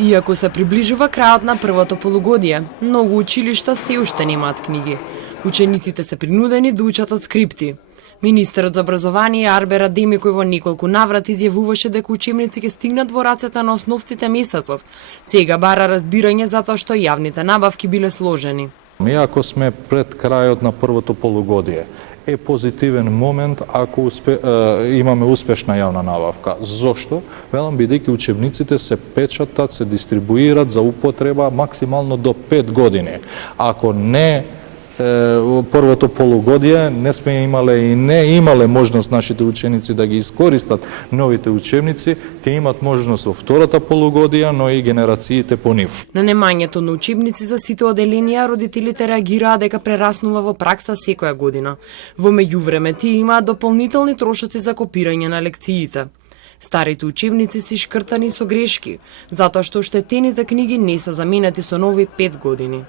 Иако се приближува крајот на првото полугодие, многу училишта се уште немаат книги. Учениците се принудени да учат од скрипти. Министерот за образование Арбер Адемикој во неколку наврати изјавуваше дека учебници ќе стигнат во рацете на основците месецов. Сега бара разбирање затоа што јавните набавки биле сложени. Иако сме пред крајот на првото полугодие, е позитивен момент ако имаме успешна јавна набавка. Зошто? Велам, бидејќи учебниците се печатат, се дистрибуират за употреба максимално до 5 години. Ако не првото полугодие не сме имале и не имале можност нашите ученици да ги искористат новите учебници, ќе имат можност во втората полугодија, но и генерациите по нив. На немањето на учебници за сите оделенија, родителите реагираа дека прераснува во пракса секоја година. Во меѓувреме тие имаат дополнителни трошоци за копирање на лекциите. Старите учебници се шкртани со грешки, затоа што оштетените книги не се заменети со нови 5 години.